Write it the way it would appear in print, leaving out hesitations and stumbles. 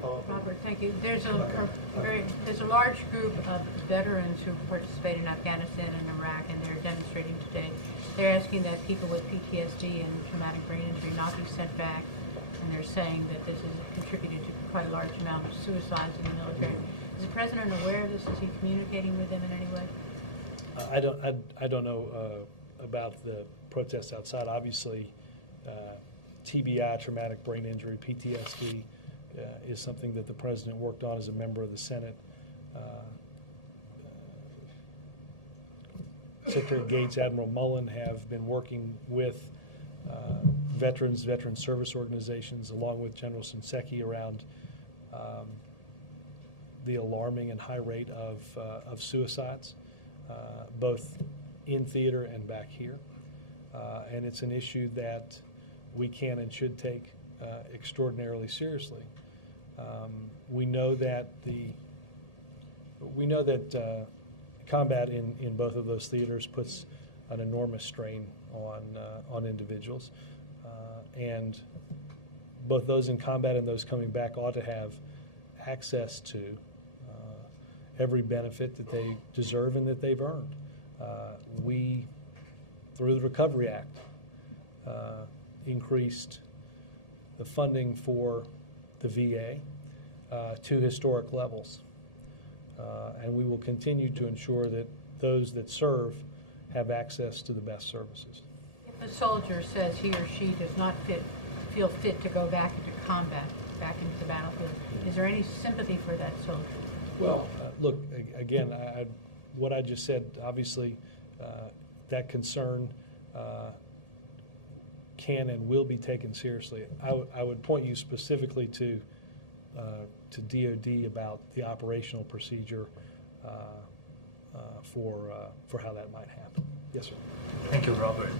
follow-up? Robert, thank you. There's a large group of veterans who participate in Afghanistan and Iraq, and they're demonstrating today. They're asking that people with PTSD and traumatic brain injury not be sent back, and they're saying that this has contributed to quite a large amount of suicides in the military. Is the president aware of this? Is he communicating with them in any way? I don't know about the protests outside. Obviously, TBI, traumatic brain injury, PTSD, is something that the president worked on as a member of the Senate. Secretary Gates, Admiral Mullen have been working with veteran service organizations, along with General Shinseki, around the alarming and high rate of suicides, both in theater and back here. And it's an issue that we can and should take extraordinarily seriously. We know that combat in both of those theaters puts an enormous strain on individuals, and both those in combat and those coming back ought to have access to every benefit that they deserve and that they've earned. We, through the Recovery Act, increased the funding for the VA to historic levels. And we will continue to ensure that those that serve have access to the best services. If a soldier says he or she does not feel fit to go back into combat, back into the battlefield, is there any sympathy for that soldier? Well, look, again, what I just said, obviously, that concern can and will be taken seriously. I would point you specifically to DOD about the operational procedure for how that might happen. Yes, sir. Thank you, Robert.